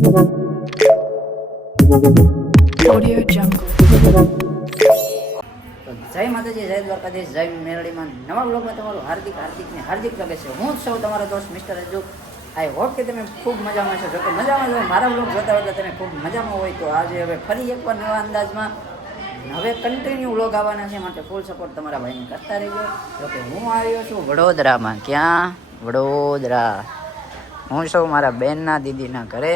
Audio Jungle. તો જય માતાજી, જય દ્વારકાધીશ, જય મેરડીમાં નવા બ્લોગમાં તમારું હાર્દિક સ્વાગત છે. હું સૌ તમારો દોસ્ત મિસ્ટર અજુ. આઈ હોપ કે તમે ખૂબ મજામાં છો. જો કે મજામાં જો મારા બ્લોગ જોતા હોય તો તમે ખૂબ મજામાં હોય તો આજે હવે ફરી એકવાર નવા અંદાજમાં હવે કન્ટિન્યુ વ્લોગ આવવાના છે, માટે ફૂલ સપોર્ટ તમારા ભાઈને કરતા રહેજો. જો કે હું આવ્યો છું વડોદરામાં. ક્યાં? વડોદરા. હું સૌ મારા બેનના દીદીના ઘરે.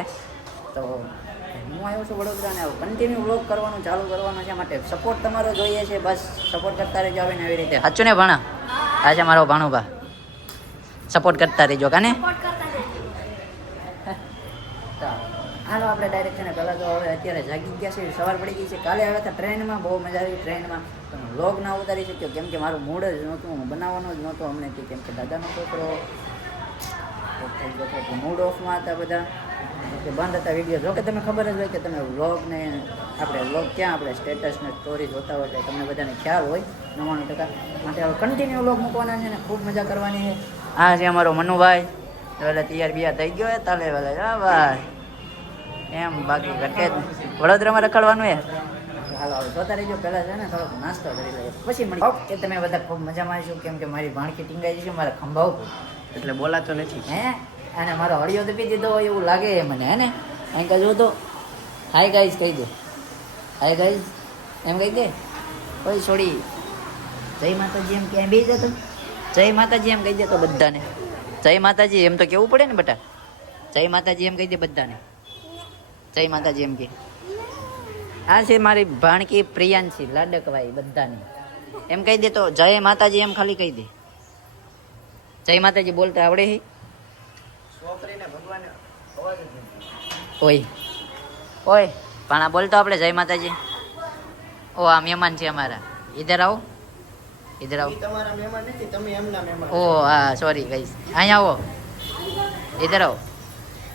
તો હું આવ્યો છું વડોદરા ને કન્ટિન્યુ વ્લોગ કરવાનું ચાલુ કરવાનું છે, માટે સપોર્ટ તમારો જોઈએ છે. બસ સપોર્ટ કરતા રહેજો આવીને એવી રીતે. સાચું ને ભાણા? આ છે મારો ભાણુભા. સપોર્ટ કરતા રહેજો કાને. હાલો આપણે ડાયરેક્ટ છે ને પહેલાં તો હવે અત્યારે જાગી ગયા છે, સવાર પડી ગઈ છે. કાલે આવ્યા હતા ટ્રેનમાં, બહુ મજા આવી ટ્રેનમાં. તમે વ્લોગ ના ઉતારી શક્યો કેમ કે મારું મૂડ જ નહોતું, હું બનાવવાનો જ નહોતો હમણાંથી, કેમ કે દાદાનો છોકરો મૂડ ઓફમાં હતા બધા, કે બંધ હતા વિડીયો. જો કે તમને ખબર જ હોય કે તમે વ્લોગને વ્લોગ ક્યાં આપણે સ્ટેટસ ને સ્ટોરી જોતા હોય એટલે તમને બધાને ખ્યાલ હોય 99%. માટે હવે કન્ટિન્યુ વ્લોગ મૂકવાના છે ને ખૂબ મજા કરવાની છે. આ છે અમારો મનુભાઈ, એટલે તૈયાર બિયાર થઈ ગયો તાલે વાલે. હા ભાઈ એમ, બાકી ઘટે વડોદરામાં રખડવાનું એ. હાલો હવે જોતા રહીજો. પહેલાં છે ને થોડોક નાસ્તો કરી લઈએ પછી મળી. ઓકે, તમે બધા ખૂબ મજામાં આવીશું કેમ કે મારી ભાણકી ટીંગાઈ જશે મારા ખંભા ઉપર, એટલે બોલાતો નથી હે. અને મારો હળિયો દબી દીધો હોય એવું લાગે મને, હે ને? અહીં કહ્યું તો હાય ગાઈઝ કહી દે, હાય ગાઈઝ એમ કહી દે. કોઈ છોડી જય માતાજી એમ ક્યાંય બેસી જતો, જય માતાજી એમ કહી દે તો બધાને. જય માતાજી એમ તો કેવું પડે ને બેટા. જય માતાજી એમ કહી દે બધાને. જય માતાજી એમ કે. આ છે મારી ભાણકી પ્રિયાંશી લાડકવાઈ, બધાને એમ કહી દે તો જય માતાજી એમ ખાલી કહી દે. જય માતાજી બોલતા આવડે હે? ઓય ઓય પાણા બોલતો આપણે જય માતાજી. ઓ આ મહેમાન છે અમારા, ઇધર આવો, ઇધર આવો. તમારા મહેમાન નથી, તમે એમના મહેમાન. ઓ હા સોરી ગાઈસ, અહીંયા આવો, ઇધર આવો.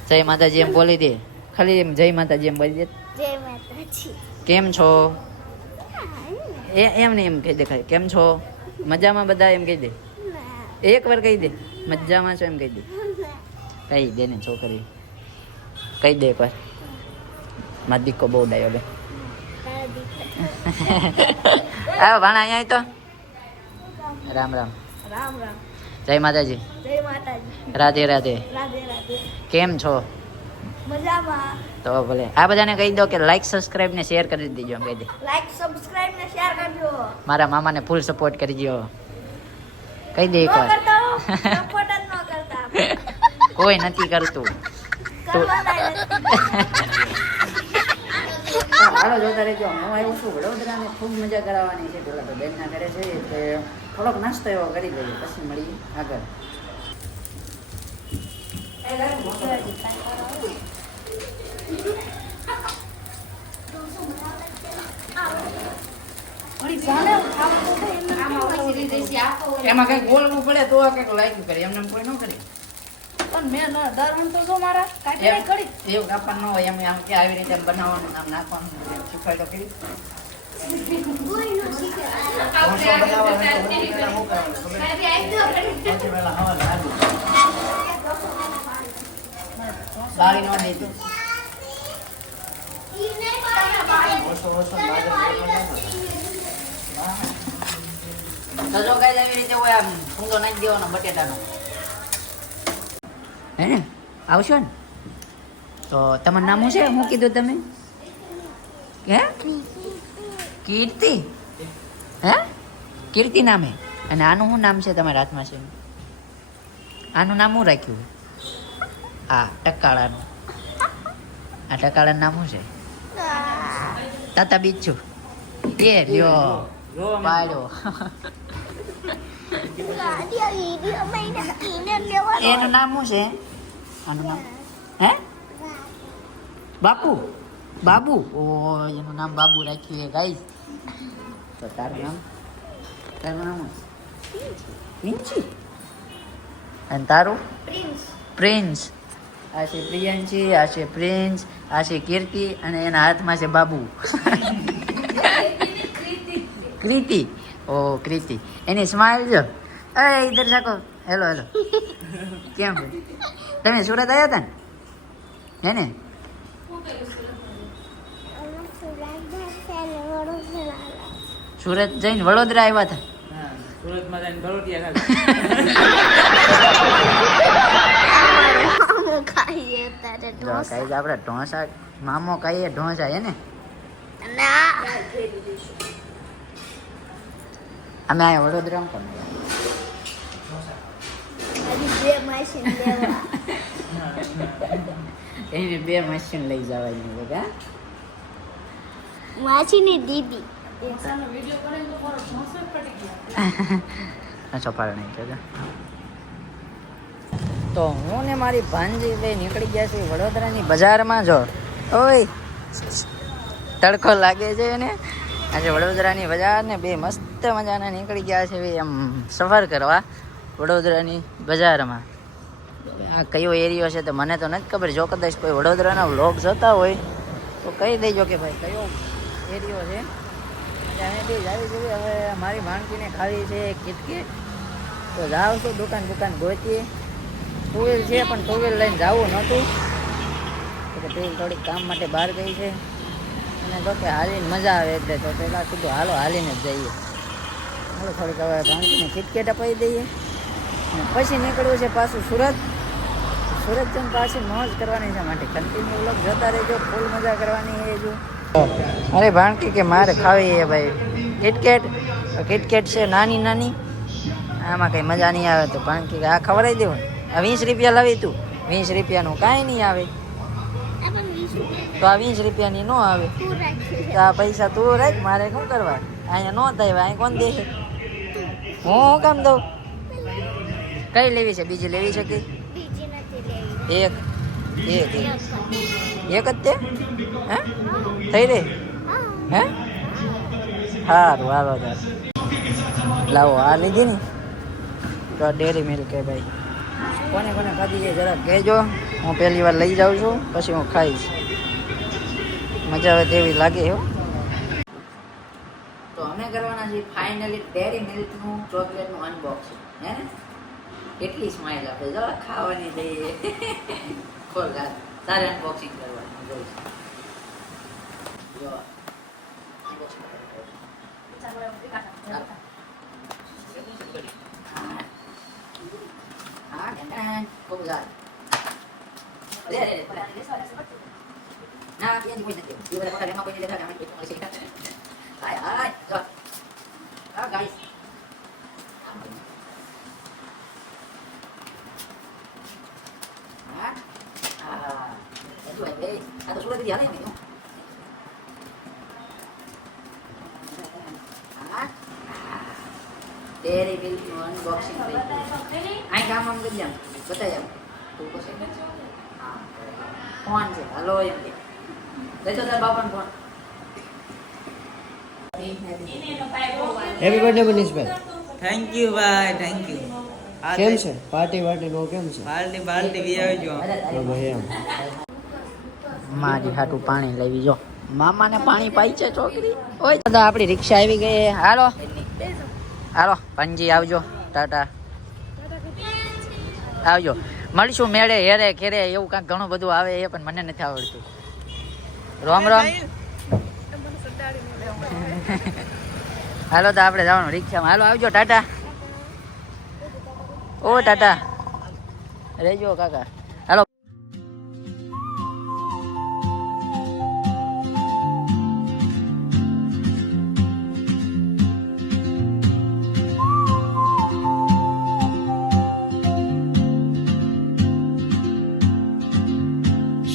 જય માતાજી એમ બોલી દે ખાલી, એમ જય માતાજી એમ બોલી દે. જય માતાજી. કેમ છો એમ ને એમ કહી દે ખાલી. કેમ છો? મજામાં બધા એમ કહી દે. એક વાર કહી દે મજામાં છો એમ કહી દે. કહી દે ને છોકરી, કહી દે એકવાર. મારો દીકો બહુ ડાયો લે. આવો ભાણા અહીંયા તો. રામ રામ. રામ રામ. જય માતાજી. જય માતાજી. રાધે રાધે. રાધે રાધે. કેમ છો? મજામાં. તો ભલે આ બધાને કહી દો કે લાઈક સબસ્ક્રાઇબ ને શેર કરી દેજો એમ કહી દે. લાઈક સબસ્ક્રાઇબ ને શેર કરજો. મારા મામાને ફૂલ સપોર્ટ કરજો કહી દે ન એકવાર. કરતા હો, સપોર્ટ જ ન કરતા. કોઈ નથી કરતું. કરવાના નથી. હાલો જોતા રહેજો. હું આવ્યો છું વડોદરાને ખૂબ મજા કરાવવાની છે. પેલા તો બેનના ઘરે છે એટલે થોડોક નાસ્તો એવો કરી લઈએ પછી મળીએ આગળ. એમાં કઈ બોલવું પડે તો કઈક લાગ્યું કરે, એમને કોઈ ન કરે. પણ મેં દર તો જો મારા કાઢી નહીં કરી. એવું કાપવાનું ન હોય, એમ આમ કે આવી રીતે બનાવવાનું, આમ નાખવાનું શીખવાડો કરી. દાળી નો દીધું તો જો કઈ એવી રીતે હોય, આમ ઊંધો નાખી દેવાનો બટેટાનો, હે ને? આવશો ને તો તમારું નામ શું છે? શું કીધું તમે? હે? કીર્તિ? હે? કીર્તિ નામ હે? અને આનું શું નામ છે તમારા હાથમાં છે? આનું નામ શું રાખ્યું? આ ટકાળાનું. આ ટકાળાનું નામ શું છે? તાતા બીચું. એ લ્યો પાડ્યો. એનું નામ શું છે? આનું નામ હે? બાપુ? બાબુ? ઓ એનું નામ બાબુ રાખ્યું એ ગાઈસ. તો તારું નામ? તારું નામ પિંચી. અને તારું? પ્રિન્સ. આ છે પ્રિયંશી, આ છે પ્રિન્સ, આ છે કીર્તિ અને એના હાથમાં છે બાબુ. કૃતિ. ઓ કૃતિ. એની સ્માઈલ જો. એ ઇધર જાકો. Hello hello. કેમ તમે સુરત આવ્યા હતા ને? હે ને? સુરત જઈને વડોદરા આવ્યા હતા. હા સુરતમાં જઈને બરોટિયા ખાધા. મામો ખાઈએ તારે જો કઈ આપણે ઢોસા મામો કહીએ ઢોસા હે ને ના અમે અહીંયા વડોદરામાં પણ હજી બે મશીન લેવા એને 2 મશીન લઈ જવાની બધા. માછીની દીદી ઢોસાનો વિડીયો કરીને તો મારો ઢોસો જ પડી ગયો. ચોપાડ નહીં છે તો હું ને મારી ભાંજી લઈ નીકળી ગયા છીએ વડોદરાની બજારમાં. જો ઓય તડકો લાગે છે ને આજે વડોદરાની બજાર ને બે મસ્ત મજાના નીકળી ગયા છે એમ સફર કરવા વડોદરાની બજારમાં. આ કયો એરિયો છે તો મને તો નથી ખબર. જો કદાચ કોઈ વડોદરાના વ્લોગ જોતા હોય તો કહી દેજો કે ભાઈ કયો એરિયો છે. અમે બી જાવી જોઈએ. હવે મારી ભાણકીને ખાવી છે કિટકેટ તો જાવ છું દુકાન ગોતીએ. ટુ વ્હીલ છે પણ ટુ વ્હીલ લઈને જવું નહોતું તો ટુ વ્હીલ થોડીક કામ માટે બહાર ગઈ છે અને જો કે હાલીને મજા આવે એટલે તો પહેલાં કીધું હાલો હાલીને જ જઈએ. હાલો થોડીક હવે ભાણકીને કિટકેટ અપાઈ દઈએ અને પછી નીકળવું છે પાછું સુરત. સુરત જઈને પાછી મોજ કરવાની છે માટે કન્ટિન્યુ વ્લોગ જોતા રહેજો. ફૂલ મજા કરવાની છે જો. અરે ભાણકી કે મારે ખાવી છે ભાઈ કિટકેટ છે નાની આમાં કંઈ મજા નહીં આવે તો ભાણકી આ ખવડાવી દેવું. આ 20 રૂપિયા લાવી તું 20 રૂપિયાનું કાંઈ નહીં આવે તો આ 20 રૂપિયાની ન આવે તો આ પૈસા તું રાખ. મારે શું કરવા અહીંયા ન થાય અહીં કોણ દેશે? હું કામ દઉં? કઈ લેવી છે? બીજી લેવી છે કે બીજી નથી લેવી એક જ તે હે થઈ રે હે સારું હાલો તાર લાવો આ લીધી ને તો આ ડેરી મિલ્ક કે ભાઈ કોને ખાધી છે જરા કહેજો. હું પહેલી વાર લઈ જાઉં છું પછી હું ખાઈશ. મજા આવે તેવી લાગે હો. તો અમે કરવાના છે ફાઇનલી ડેરી મિલ્કનું ચોકલેટનું અનબોક્સિંગ હે ને. એટલી સ્માઈલ આપે જો ખાવાની જઈએ. ખોલ તારે અનબોક્સિંગ કરવાનું જોઈશ. જો unboxing કરવાનું. હા ગંડાન ખૂબ ગાર લે ના કેમ કોઈ નથી. એ બધા પકડ એમાં કોઈ લેતા અમે કોઈ મળશે કે હાય જો આ ગાઈસ હા itu aja atau sudah dia yang itu Dairy Milk unboxing ai કામ આમ કરી આમ બતાય આમ તું કશે ફોન છે હલો એમ કે દેજો તાર બાપાનો ફોન. હેપી બર્થડે મનીષભાઈ. થેન્ક યુ ભાઈ થેન્ક યુ. કેમ છે પાર્ટી નો કેમ છે? બાલટી બી આવજો. ભાઈ એમ મારી હાટું પાણી લાવી જો. મામાને પાણી પાઈ છે છોકરી. ઓય દાદા આપણી રિક્ષા આવી ગઈ. હાલો પંજી આવજો. ટાટા આવજો. મળીશું મેળે હેરે ખેરે એવું કાંઈક ઘણું બધું આવે એ પણ મને નથી આવડતું. રોમ હાલો તો આપણે જવાનું રિક્ષામાં. હાલો આવજો. ટાટા ઓ ટાટા રહેજો કાકા. હાલો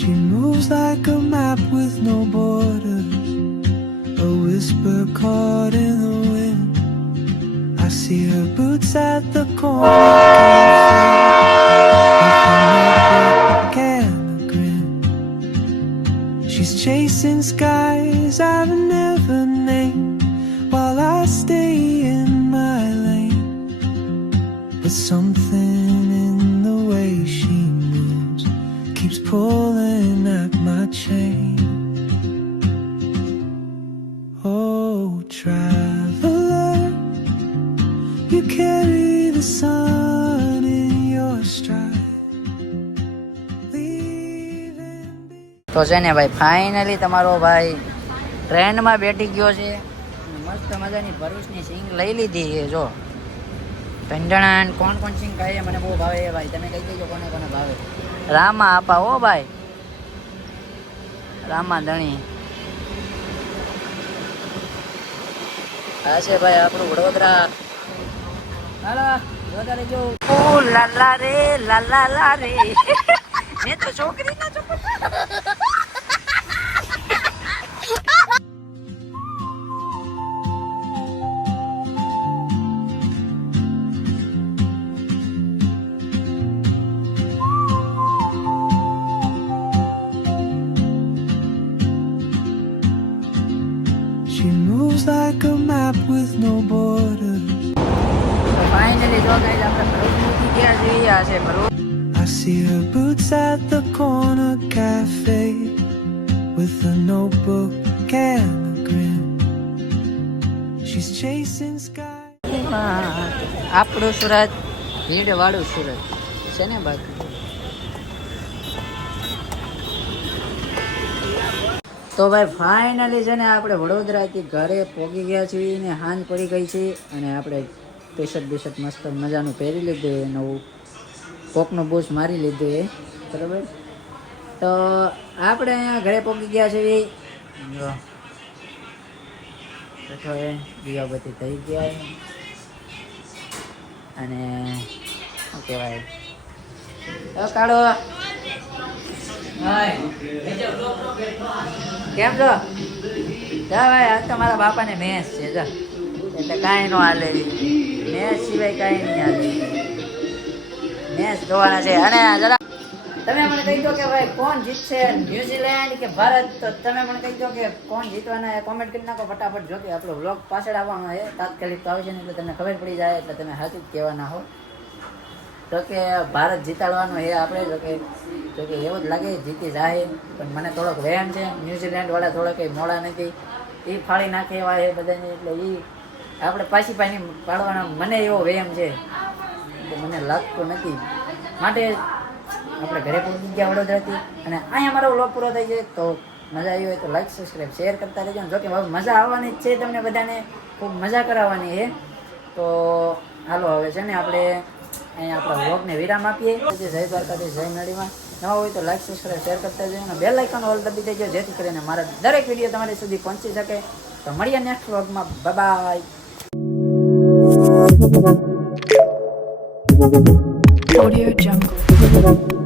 She moves like a map with no borders, a whisper caught in the wind. I see her boots at the corner, and a grin. She's chasing skies I've never named, while I stay in my lane. But something in the way she moves keeps pulling at my chain. Oh, traveler, you carry the sun in your stride. તો છે ને ભાઈ finally તમારો ભાઈ ટ્રેનમાં બેઠી ગયો છે. મસ્ત મસ્ત મજાની ભરૂચની સિંગ લઈ લીધી છે જો ટંડણાન કોણ કોણ સિંગ ખાય મને બહુ ભાવે છે ભાઈ તમે કહી દેજો કોને કોને ભાવે રામા આપા હો ભાઈ રામા ધણી આ છે ભાઈ આપણું વડોદરા હાલો જોતા રહેજો ઓ લાલા રે લાલા રે મેં તો છોકરી ના છોકરી She moves like a map with no borders. Finally જો ગાઈસ આપણે ભરૂચ મૂકી ગયા છીએ આ છે Bharuch I see her boots at the corner cafe with a notebook and a grin. She's chasing sky. આપણું સુરત ભીડ વાળું સુરત છે ને બાકી તો ભાઈ ફાઇનલી છે ને આપણે વડોદરાથી ઘરે પહોંચી ગયા છીએ ને હાંજ પડી ગઈ છે અને આપણે ટી શર્ટ મસ્ત મજાનું પહેરી લીધું એ નવું કોકનું બૂસ મારી લીધું એ બરાબર તો આપણે અહીંયા ઘરે પહોંચી ગયા છીએ જો દીવાબત્તી થઈ ગયા અને શું કહેવાય કાઢો કેમ છો જા ભાઈ આજ તો મારા બાપાને મેચ છે જા એટલે કાંઈ ન હાલે મેચ સિવાય કાંઈ નહીં હાલે મેચ જોવાના છે અને જરા તમે મને કહી દો કે ભાઈ કોણ જીતશે ન્યુઝીલેન્ડ કે ભારત તો તમે મને કહી દો કે કોણ જીતવાના કોમેન્ટ કરી નાખો ફટાફટ જો કે આપણો વ્લોગ પાછળ આવવાનો છે તાત્કાલિક તો આવશે ને એટલે તમને ખબર પડી જાય એટલે તમે સાચું જ કહેવાના હો તો કે ભારત જીતાડવાનું છે આપણે જોકે એવું જ લાગે જીતી જાય પણ મને થોડોક વહેમ છે ન્યુઝીલેન્ડવાળા થોડા કંઈ મોડા નથી એ ફાળી નાખે એવા છે બધાને એટલે એ આપણે પાછી પાડવાના મને એવો વહેમ છે એટલે મને લાગતું નથી માટે આપણે ઘરે પહોંચી ગયા વડોદરાથી અને અહીંયા મારો વ્લોગ પૂરો થઈ જાય તો મજા આવી હોય તો લાઈક સબસ્ક્રાઈબ શેર કરતા રહેજો જોકે હવે મજા આવવાની જ છે તમને બધાને ખૂબ મજા કરાવવાની છે તો હાલો હવે છે ને આપણે અહીંયા આપણા વ્લોગને વિરામ આપીએ જય દ્વારકાધીશ જય નડીમાં નવા હોય તો લાઈક સબસ્ક્રાઈબ શેર કરતા જજો અને બેલ આઇકન ઓલ દબી દેજો જેથી કરીને મારા દરેક વિડીયો તમારી સુધી પહોંચી શકે તો મળીએ નેક્સ્ટ વ્લોગમાં બાય Audio Jungle.